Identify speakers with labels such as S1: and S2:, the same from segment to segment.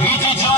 S1: हिची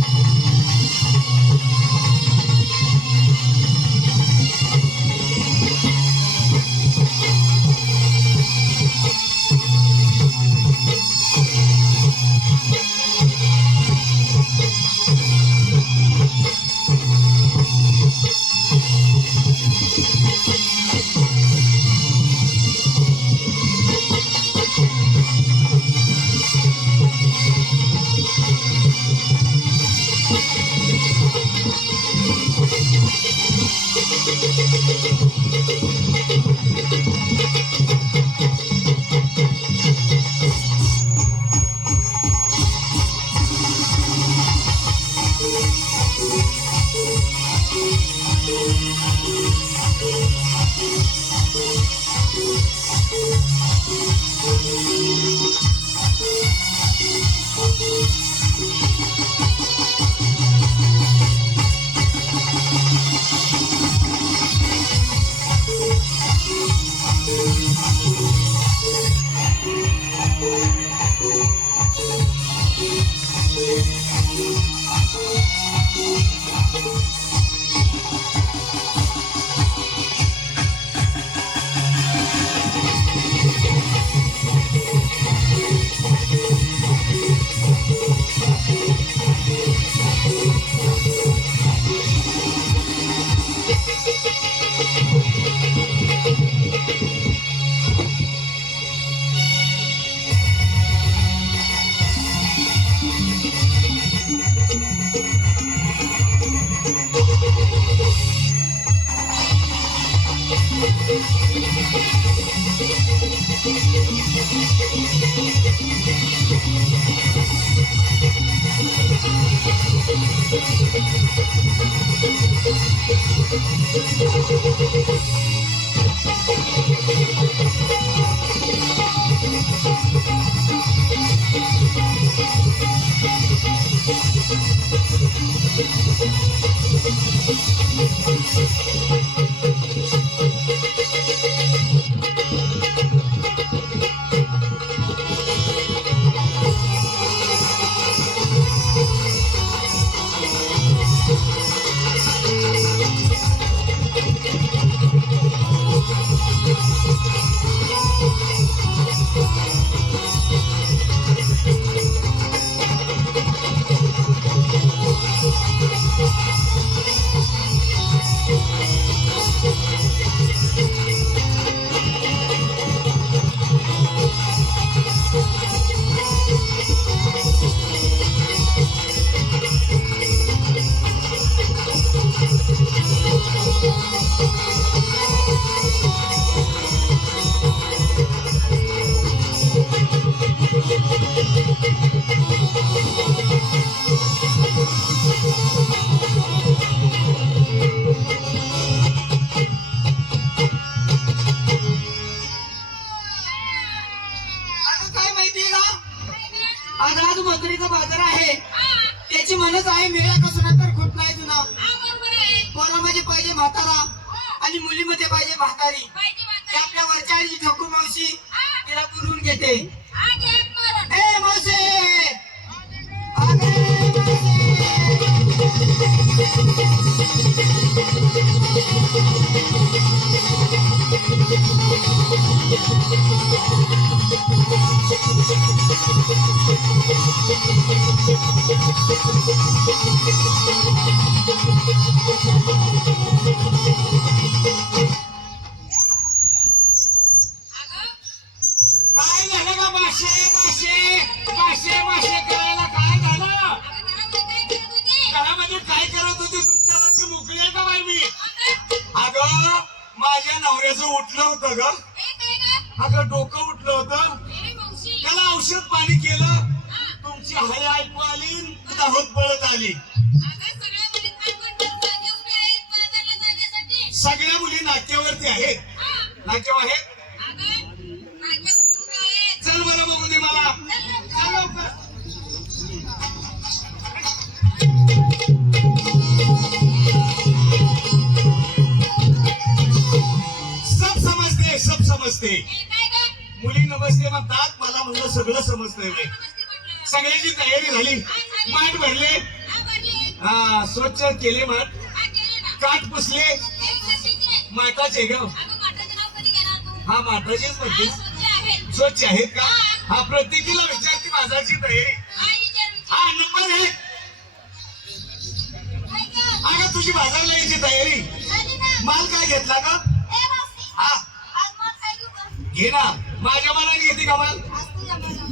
S2: Thank you.
S3: आता
S4: नमस्ते म्हणतात मला म्हणलं सगळं समजतंय सगळ्याची तयारी झाली. माठ भरले.
S5: हा,
S4: स्वच्छ केले माठ. काट पुसले.
S5: हे
S4: माठाचे ग. हा माठाचेच म्हणते.
S5: स्वच्छ आहेत.
S4: का? हा प्रत्येकीला विचारती माझाची तयारी.
S5: हा,
S4: नंबर एक. अगं तुझी बाजारला यायची तयारी. माल काय घेतला का घे ना. माझ्या मनाने घेते का मला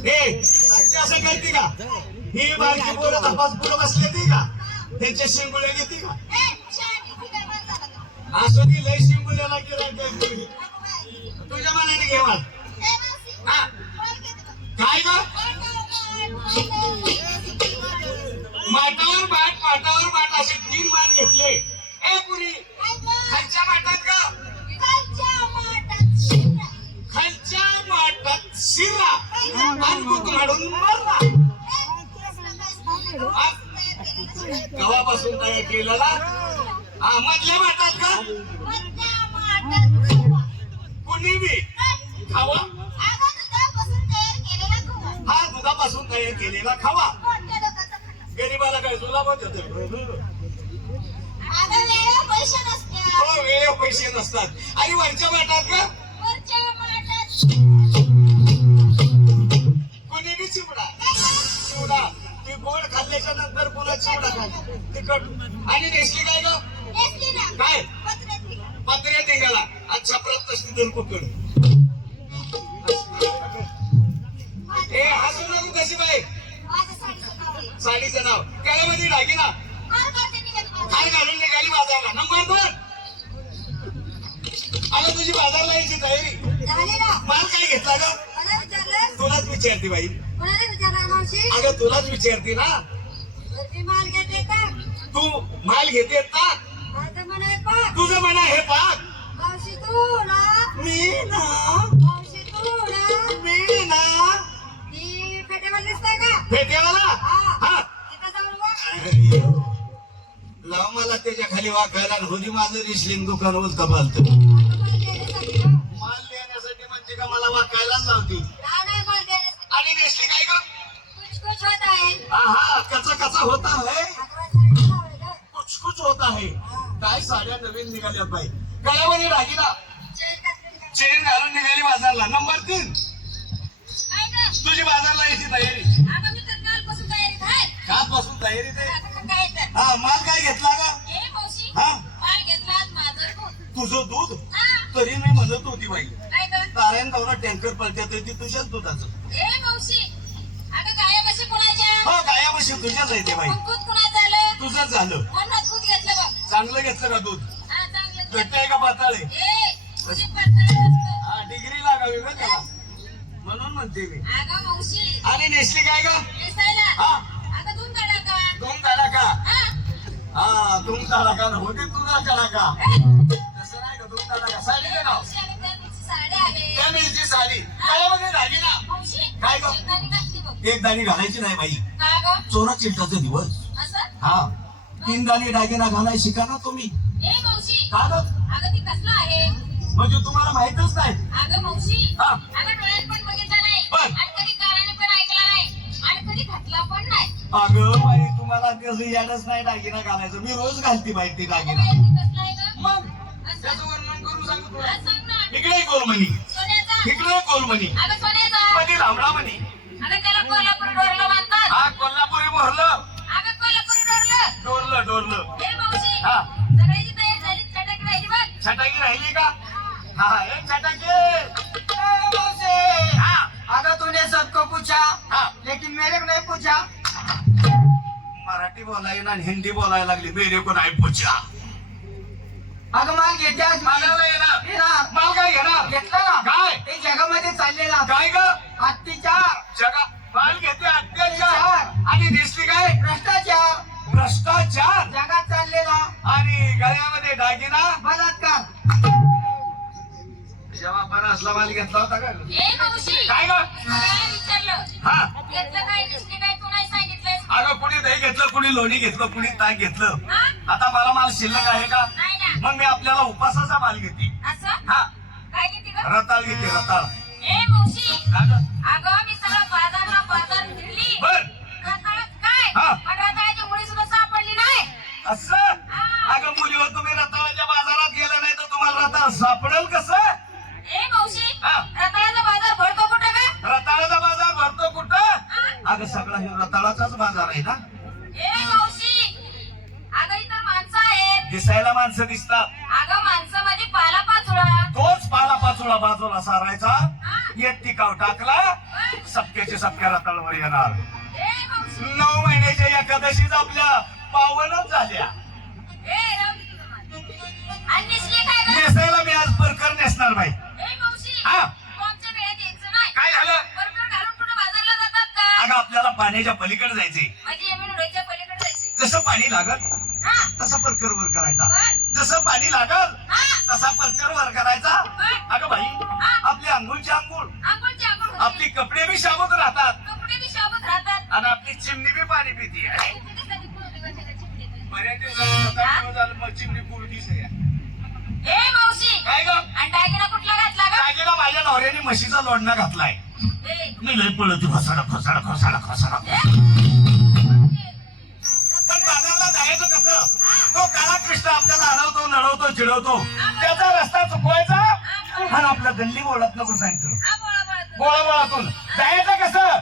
S4: हे सत्य असं करते का? ही बारकी पोरं तपास पुढं बसले ती का? त्यांच्या शिंगुल्या घेते का? असं ती लय शिंगुल्याला गिराईक तुझ्या मनाने घे मला हा. काय का माटावर माट माटावर माट असे तीन माठ घेतले. ए पुरी. खालच्या माटात शिरला आणि बुक मारून
S5: तयार
S4: गव्हापासून तयार केलेला? हा मधल्या माठात का? कुणी बी? खावा. हा दुधापासून तयार केलेला खावा. गरीबाला काय तुला येतो
S5: पैसे नसतात.
S4: हो वेळेवर पैसे नसतात. आणि वरच्या माठात का? चिवडा ती गोड खाल्ल्याच्या नंतर पुन्हा चिवडा तिखट. आणि नेसली काय ग. काय. पत्र्या निघाला अच्छा नसती तर कुकड ए हसू नको कशी बाई?
S5: साडीचं नाव निघाली माझं.
S4: काय घालून निघाली बाजारला. नंबर दोन. अगं तुझी बाजारला यायची तयारी. माल काय घेतला ग? तुलाच विचारते बाई? अगं तुलाच विचारते ना
S5: माल घेते का?
S4: तू माल घेते का
S5: पाक.
S4: तुझं म्हणा हे पाक
S5: मावशी तू ना.
S4: मी ना
S5: मावशी तू ना.
S4: मी ना
S5: ती का?
S4: भेटेवाला
S5: हा.
S4: लाव मला त्याच्याखाली वाकायला होती माझं रिसलिंग दुकान उलत पालत कचा होत होता है? कुछ कुछ होता है. काय साड्या नवीन निघाल्या बाई? गळ्यामध्ये म्हणजे
S5: चेन
S4: चेन घालून निघाली बाजारला. नंबर तीन. तुझी बाजारला यायची तयारी.
S5: कालपासून तयारी
S4: हा माल काय घेतला का हा?
S5: दूध.
S4: तुझं दूध? तरी मी म्हणत होती बाई.
S5: काय
S4: नारायण टँकर पलट्यात होती तुझ्याच दुधाचं. तुझ्याच आहे ते बाई? तुझंच झालं. चांगलं घेतलं का दूध?
S5: हा.
S4: घट्ट आहे का पाताळ? आहे
S5: तुझी.
S4: हा डिग्री लागावी का त्याला. म्हणून म्हणते मी. आणि नेसली काय. हा.
S5: का?
S4: धूम काढा का?
S5: हा,
S4: हा धूम काढा का? होते तुझा का? तसं नाही का धूम काढा का? साडीचं नाव
S5: त्या साडी.
S4: मिळची साडी गळ्यामध्ये दागिना?
S5: मावशी,
S4: काय गं? एक दाणी घालायची नाही बाई? चोरा चिलटाचे दिवस? हा. तीन दाणी दागिना घालाय शिका ना तुम्ही? म्हणजे तुम्हाला माहितच नाही.
S5: अगं
S4: हा. बाई तुम्हाला याडच नाही दागिना घालायचं. मी रोज घालते बाई ते दागिना? मग? त्याचं वर्णन
S5: ना.
S4: इकडे
S5: सोन्याचा.
S4: इकडे रामरामणी
S5: अगं त्याला कोल्हापूर डोरलं बांधतात
S4: हा कोल्हापुरी
S5: कोल्हापूर डोरलं.
S4: डोरलं डोरलं.
S5: हे.
S4: हा. छटाकी राहिली का? हा. एक छटाकी. हा.
S3: अगं तूने सबको पूछा.
S4: हा.
S3: लेकिन मेरे को नहीं पूछा.
S4: मराठी बोलायला आणि हिंदी बोलायला लागली मेरे को नाही पूछा.
S3: अगं माल घेते आज.
S4: मागायला येणार
S3: हे ना,
S4: माल काय घेणार?
S3: घेतला ना.
S4: काय?
S3: ते जगामध्ये चाललेला.
S4: काय ग?
S3: अत्याचार
S4: जगा माल घेते अत्याचार
S3: अत्याचार.
S4: आणि दिसली काय?
S3: भ्रष्टाचार.
S4: भ्रष्टाचार?
S3: जगात चाललेला.
S4: आणि गळ्यामध्ये दागिना?
S3: बलात्कार.
S4: जेव्हा आपण असला माल घेतला होता का?
S5: ए मावशी
S4: काय ग?
S5: काय विचारलं.
S4: हा.
S5: घेतलं काय दिसली काय तू नाही सांगितलंस
S4: अगं कुणी दही घेतलं कुणी लोणी घेतलं कुणी ताक घेतलं.
S5: हा?
S4: आता मला माल शिल्लक आहे का?
S5: नाही ना.
S4: मग मी आपल्याला उपासाचा माल घेते.
S5: असं?
S4: हा. रताळ घेते रताळ. हा.
S5: सापडली नाही.
S4: असं? अगं मुलीवर तुम्ही रताळाच्या बाजारात गेला नाही तर तुम्हाला रताळ सापडेल कसं.
S5: रताळाचा बाजार भरतो कुठं का?
S4: रताळाचा बाजार भरतो कुठं? अगं सगळा हे रताळाचाच बाजार आहे ना? दिसायला माणसं दिसतात.
S5: अगं माणसं म्हणजे पाला पाचोळा
S4: तोच पाला पाचोळा बाजूला सारायचा. एक टिकाव टाकला सप्प्याचे सप्प्या रताळवर येणार. नऊ महिन्याच्या एकादशीच आपल्या पावनच झाल्या? नेसायला मी आज परकर नेसणार
S5: मावशी
S4: हा.
S5: नाही.
S4: काय झालं? अगं आपल्याला पाण्याच्या पलीकडे जायचे जसं पाणी लागल
S5: हा.
S4: तसा परकर वर करायचा. जसं पाणी लागल तसा परकर वर करायचा. अगं बाई आपली अंघोळची आपली कपडे बी शाबूत राहतात.
S5: कपडे बी शाबत राहतात.
S4: आणि आपली चिमणी बी पाणी पिती. आहे
S5: बोलते?
S4: बऱ्याच झालं मग चिमणी कोरडीच आहे.
S5: ए मावशी!
S4: काय ग?
S5: आणि कुठला घातला ग?
S4: माझ्या नवऱ्याने म्हशीचा लोणना घातलाय. मी लय पळत खोसाडा खोसाडा खोसाडा खोसाडा पण बाजारला जायचं कसं? तो काळा कृष्ण आपल्याला अडवतो नडवतो चिडवतो. त्याचा रस्ता चुकवायचा आणि आपल्या गल्ली बोळात नको जायचं
S5: गोळा बोला,
S4: जायचं कसं
S5: कसं?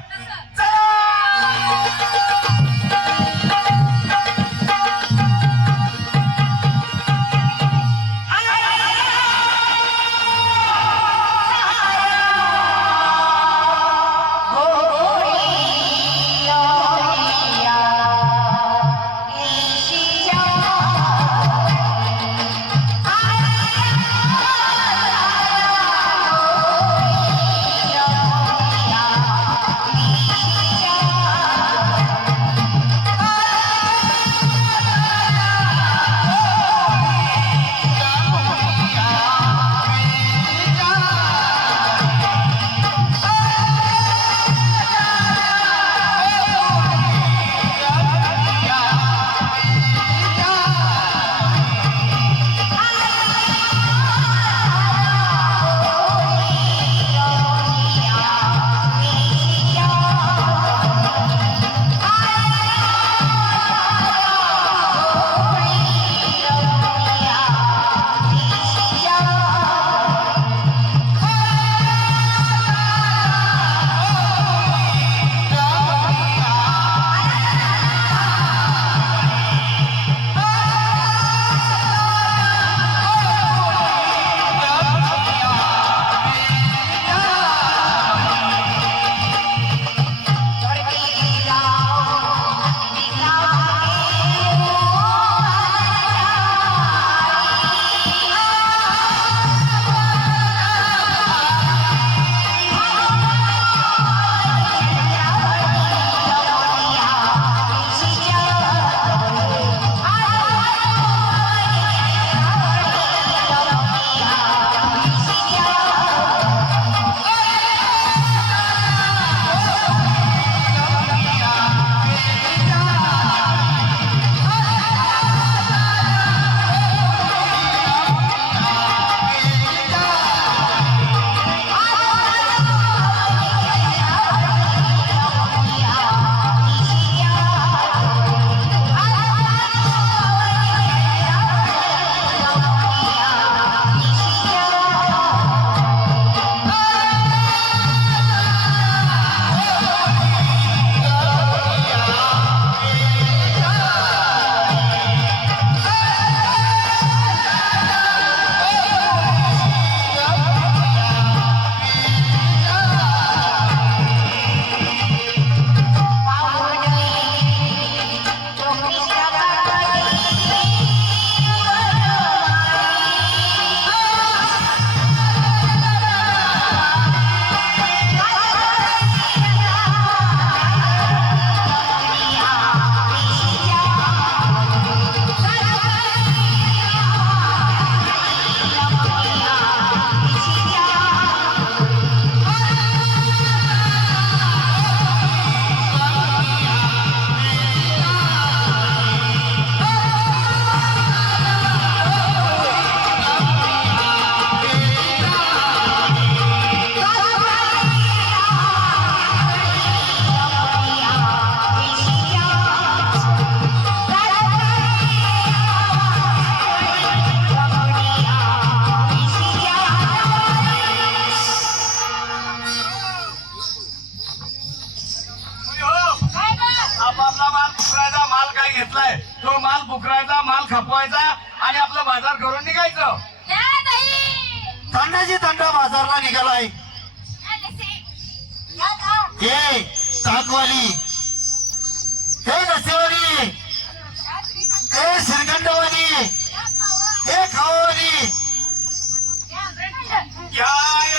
S4: काय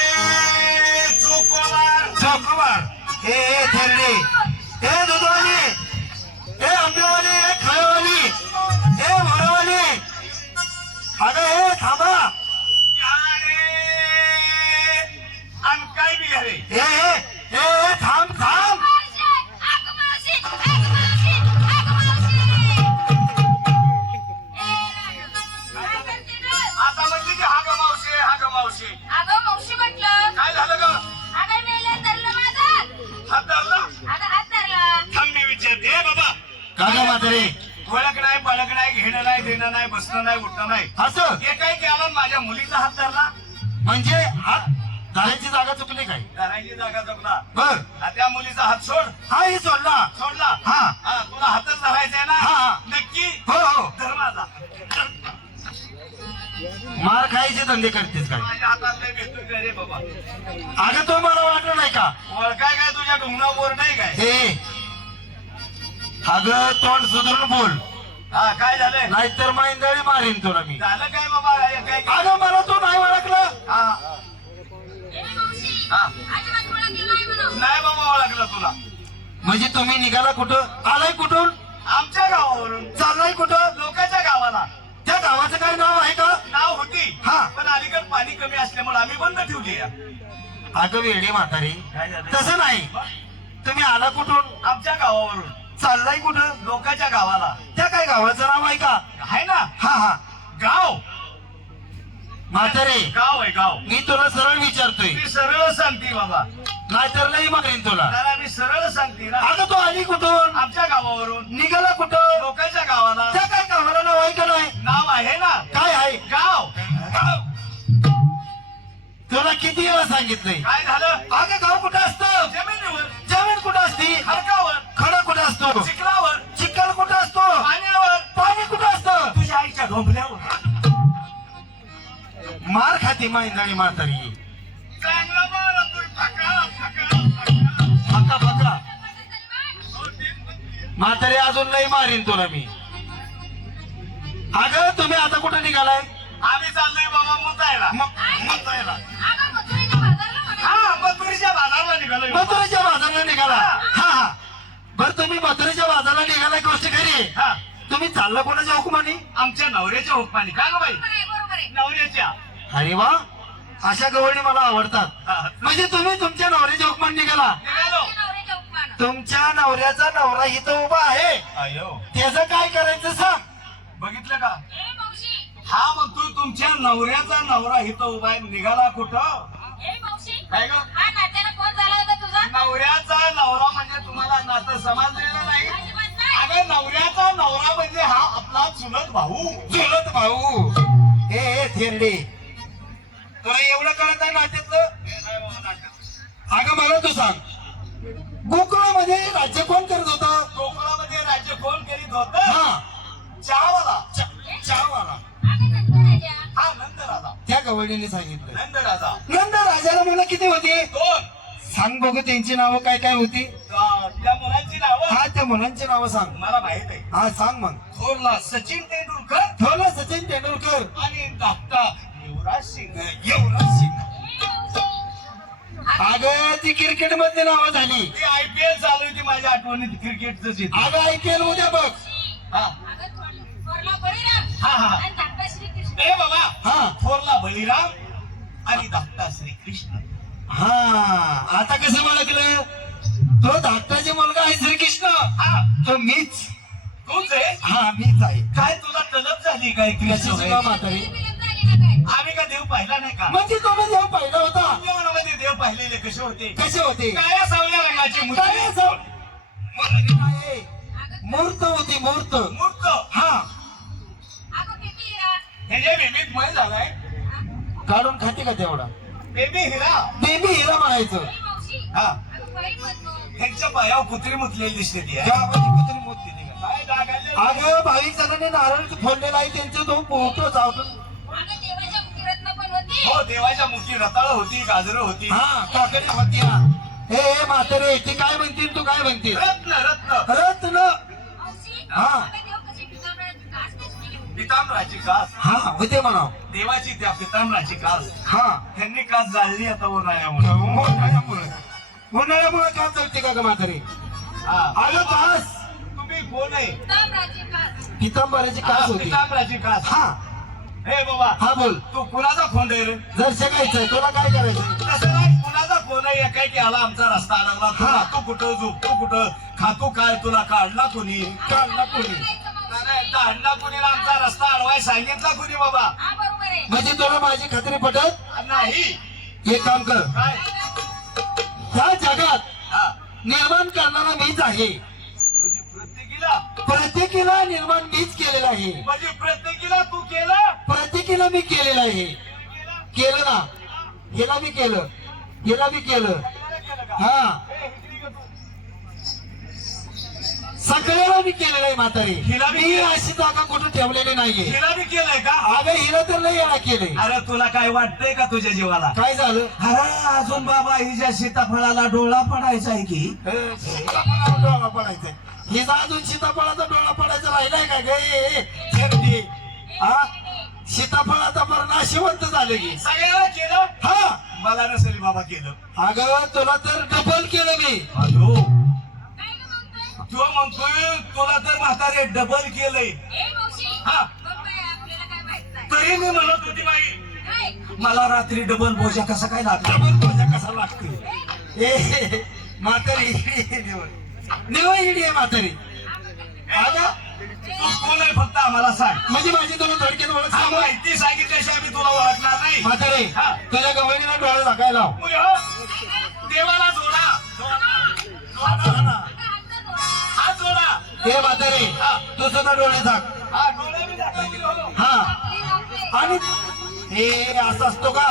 S4: चोकोबार
S1: चौकबार हे हे थेरडे काका म्हातारे.
S4: ओळख नाही पलक नाही घेणं नाही देणं नाही बसणं नाही उठणं नाही.
S1: असं?
S4: हे काय केलं माझ्या मुलीचा हात धरला.
S1: म्हणजे हात धरायची जागा चुकली काय?
S4: धरायची जागा जपला
S1: बर.
S4: त्या मुलीचा हात सोड.
S1: हा ही सोडला.
S4: सोडला.
S1: हा.
S4: हा, तुला हातच धरायचा आहे
S1: हा, हा.
S4: ना नक्की.
S1: हो हो.
S4: धर माझा.
S1: मार खायचे धंदे करतेस काय?
S4: माझ्या हातात लय रे बाबा.
S1: अगं तो मला वाटलं नाही का?
S4: ओळखाय काय तुझ्या ढुंगणावर नाही काय?
S1: हे अगं तोंड सुधरून बोल.
S4: हा काय झालंय?
S1: नाहीतर मांदळी मारीन तुला मी.
S4: झालं काय बाबा? हे काय काय
S1: अगं मला तू नाही ओळखलं.
S4: हा. हा.
S5: नाही
S4: बाबा ओळखलं तुला.
S1: म्हणजे तुम्ही निघाला कुठं? आलाय कुठून?
S4: आमच्या गावावरून.
S1: चाललाय कुठं?
S4: लोकांच्या गावाला.
S1: त्या गावाचं काय नाव आहे का?
S4: नाव होती.
S1: हा.
S4: पण अलीकडे पाणी कमी असल्यामुळे आम्ही बंद ठेवली आहे.
S1: अगं वेडी म्हातारी.
S4: काय झालं
S1: तसं नाही. तुम्ही आला कुठून?
S4: आमच्या गावावरून.
S1: चाललाय कुठं?
S4: लोकांच्या गावाला.
S1: त्या काय गावाचं नाव आहे का?
S4: आहे ना?
S1: हा हा.
S4: गाव.
S1: म्हातारे.
S4: गाव आहे गाव.
S1: मी तुला सरळ विचारतोय.
S4: मी सरळ सांगते बाबा.
S1: नाहीतर लई मागेन तुला.
S4: मी सरळ सांगते ना.
S1: अगं तू आली कुठून?
S4: आमच्या गावावरून.
S1: निघाला कुठं?
S4: लोकांच्या गावाला.
S1: त्या काय गावाला नाव आहे का नाही?
S4: नाव आहे ना.
S1: काय आहे?
S4: गाव.
S1: तुला किती वेळा सांगितलंय?
S4: काय झालं?
S1: अगं गाव कुठं असतं?
S4: जमिनीवर.
S1: जमीन कुठं असती? कुठं असतो?
S4: चिखलावर.
S1: चिखल कुठं असतो?
S4: पाण्यावर.
S1: पाणी कुठं असतं?
S4: तुझ्या आईच्या ढोंबल्यावर.
S1: मार खाती माहिती म्हातारी.
S4: फका फका
S1: म्हातारी अजून लई मारीन तुला मी. अगं तुम्ही आता कुठं निघालाय?
S4: आम्ही चाललोय बाबा मुतायला मुतायला हा मथुरीच्या बाजारला निघालोय.
S1: मथुरेच्या बाजाराला निघाला? तुम्ही मथुरेच्या बाजाराला निघालाय गोष्ट खरी.
S4: हा.
S1: तुम्ही चालला कोणाच्या हुकुमाने?
S4: आमच्या नवऱ्याच्या हुकमाने. का ग बाई? नवऱ्याच्या.
S1: अरे वा. अशा गवळणी मला आवडतात. म्हणजे तुम्ही तुमच्या नवऱ्याच्या हुकमाने निघाला.
S4: निघालो.
S1: तुमच्या नवऱ्याचा नवरा इथं उभा आहे.
S4: अयो.
S1: त्याचं काय करायचं सांग.
S4: बघितलं का? हा मग तू तुमच्या नवऱ्याचा नवरा इथं उभा आहे. निघाला कुठं? काय ग? नवऱ्याचा नवरा म्हणजे तुम्हाला नातं समजलेलं नाही. अगं नवऱ्याचा नवरा म्हणजे हा आपला चुलत भाऊ.
S1: चुलत भाऊ. हे हे थेरडे. तुला एवढं कळत आहे नात्यातलं? अगं मला तू सांग. गोकुळामध्ये राज्य कोण करत होता?
S4: कोकणामध्ये राज्य कोण करीत होत?
S1: हा.
S4: चहावाला
S1: चहावाला
S5: अगं नंतर राजा
S4: हा नंद राजा
S1: त्या गवळणीने सांगितलं.
S4: नंद राजा
S1: नंद राजाला मुलं किती होती?
S4: दोन.
S1: सांग बघू त्यांची नावं काय काय होती.
S4: त्या मुलांची नावं?
S1: हा त्या मुलांची नावं सांग.
S4: मला माहीत आहे.
S1: हा सांग मग.
S4: थोरला सचिन तेंडुलकर
S1: ठेवलं सचिन तेंडुलकर.
S4: आणि धाकटा युवराज सिंग.
S1: युवराज सिंग. अगं ती क्रिकेटमध्ये नावं झाली.
S4: ती आयपीएल चालू होती माझ्या आठवणीत क्रिकेटच
S1: अगं आयपीएल उद्या बघ.
S4: हा.
S5: थोरला
S4: हा, हा. ए बाबा.
S1: हा.
S4: थोरला बळीराम आणि धाकटा श्रीकृष्ण.
S1: हा आता कसं ओळखलं? तो धाकटाचे मुलगा आहे श्रीकृष्ण.
S4: हा.
S1: तो मीच.
S4: तूच आहे?
S1: हा मीच आहे.
S4: काय तुला तलप झाली काय कृष्ण
S1: सुद्धा म्हातारी?
S5: काय
S4: आम्ही का देव पाहिला नाही का?
S1: म्हणजे तो म्हणजे हा पहिला होता.
S4: जीवनामध्ये देव पाहिलेले कसे होते?
S1: कसे होते?
S4: काळ्या सावल्या रंगाची
S1: काय
S4: मूर्ती
S1: असं? होती मूर्त.
S4: मूर्त.
S1: हा.
S4: ह्याच्या बेबीत मय झालाय.
S1: काढून खाते का तेवढा?
S4: बेबी हिरा.
S1: बेबी हिरा म्हणायचं.
S4: हा. पायावर कुत्री मुतलेली दिसते ती. आहे.
S1: गावाची कुत्री मूर्ती निघाली.
S4: काय डागाले
S1: अगं भाविक जणांनी नारळ फोडलेला आहे त्यांचे चावतो
S5: होती.
S4: हो देवाच्या मुखी रताळ होती गाजरं होती.
S1: हा काकडी होत्या हे. हे म्हातारे ते काय म्हणतील तू काय म्हणतील?
S4: रत्न रत्न.
S1: रत्न. हा.
S5: कशी
S4: पितांबराची कास
S1: हा होते म्हणा.
S4: देवाची त्या पितांबराची कास
S1: हा.
S4: त्यांनी कास जाळली आता उन्हाळ्यामुळे.
S1: उन्हाळ्यामुळे. उन्हाळ्यामुळे का चालते का ग म्हातारे?
S4: हा.
S1: अगं बास.
S4: तुम्ही कोण आहे?
S5: पितांबराची कास
S1: पितांबराची
S4: हा,
S1: कास होती.
S4: कास
S1: हा.
S4: हे बाबा
S1: हा बोल.
S4: तू कुणाचा फोन आहे रे?
S1: जर शेकायचंय तुला काय
S4: तसं नाही कुणाचा फोन आहे? काय की आला आमचा रस्ता अडवला. तू
S1: हा.
S4: राहतो कुठं? झोपतो कुठं? खातो काय? तुला काढला कोणी?
S1: काढला कोणी?
S4: कोणी ना आमचा रस्ता अडवाय सांगितला कोणी बाबा?
S5: हा
S1: म्हणजे तुला माझी खात्री पटत?
S4: नाही.
S1: एक काम कर.
S4: काय?
S1: ह्या जगात
S4: हा.
S1: निर्माण करणारा मीच आहे.
S4: म्हणजे प्रत्येकीला
S1: प्रत्येकीला निर्माण मीच केलेलं आहे.
S4: म्हणजे प्रत्येकीला तू केलं?
S1: प्रत्येकीला मी केलेलं आहे. केलं ना? हिला मी केलं. हिला मी केलं. हा. सगळ्याला मी केलेलं आहे म्हातारी.
S4: हिला बी
S1: मी
S4: केलं?
S1: अशी जागा कुठं ठेवलेली नाहीये.
S4: हिला बी केलंय का?
S1: अगं हिला तर नाही याला केलंय.
S4: अरे तुला काय वाटतंय का तुझ्या जीवाला?
S1: काय झालं?
S4: अरे अजून बाबा हिच्या सीताफळाला डोळा पडायचा आहे की?
S1: ए, सीताफळावर डोळा पडायचा हिचा अजून सीताफळाचा डोळा पडायचा राहिलाय का गे? हा सीताफळाचा बरं नाशिवंत झाले की.
S4: सगळ्याला केलं?
S1: हा.
S4: मला नसेल बाबा केलं.
S1: अगं तुला तर डबल केलं मी.
S4: हॅलो तू म्हणतोय तुला तर म्हातारे डबल केलंय. हा.
S5: बघ बाई, आपल्याला काय माहीत नाही.
S4: तरी मी म्हणत होती बाई
S5: काय?
S4: मला रात्री डबल बोजा कसा काय लागला?
S1: डबल माझ्या कसा लागते ए. म्हातारी निवड. इडी आहे म्हातारी. अगं
S4: तू कोण आहे फक्त आम्हाला सांग.
S1: म्हणजे माझी तुला थोडक्यात ओळख सांगू?
S4: माहिती सांगितल्याशिवाय मी तुला ओळखणार नाही.
S1: म्हातारे
S4: हा.
S1: तुझ्या गवळीला डोळा झाकायला.
S4: मुली हो, देवाला जोडा जोडा. हा
S1: हे म्हातारे तू सुद्धा डोळे झाक.
S4: हा हो.
S1: आणि हे असं असतो का?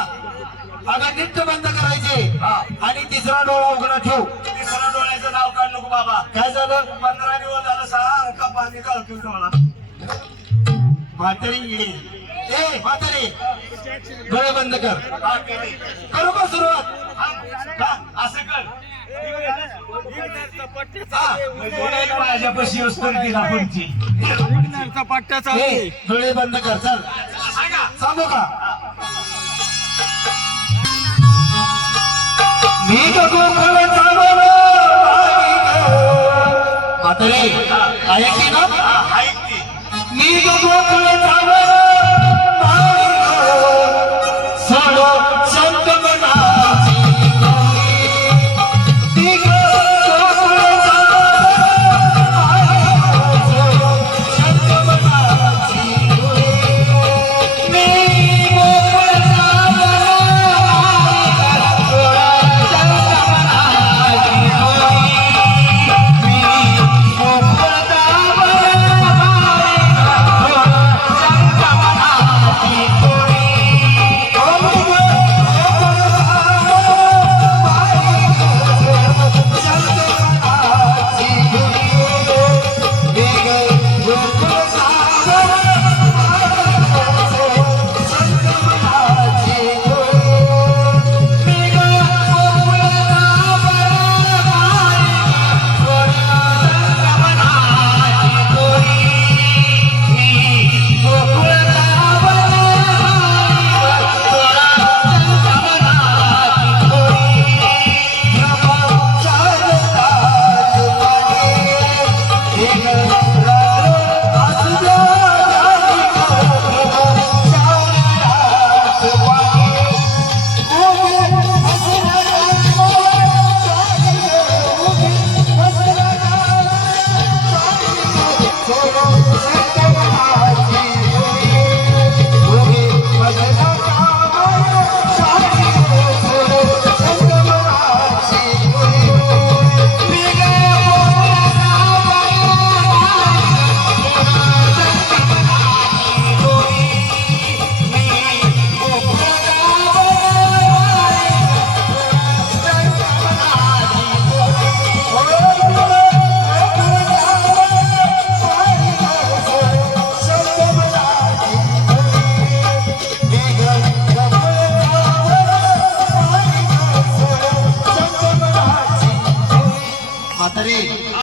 S1: अगं नीट बंद करायचे.
S4: हा.
S1: आणि तिसरा डोळा उघडा ठेव.
S4: तिसऱ्या डोळ्याचं नाव काढ नको बाबा.
S1: काय झालं?
S4: पंधरा दिवस झालं सारखा पाणी काढतो डोळा.
S1: म्हातारी इडी. ए म्हातारी. डोळे बंद कर. करू का सुरुवात?
S4: हा, असं कर. माझ्यापाशी असतो
S1: डोळे बंद कर चल
S4: सांगा
S1: का. मी म्हातारी ऐकली ना मी गोकुळ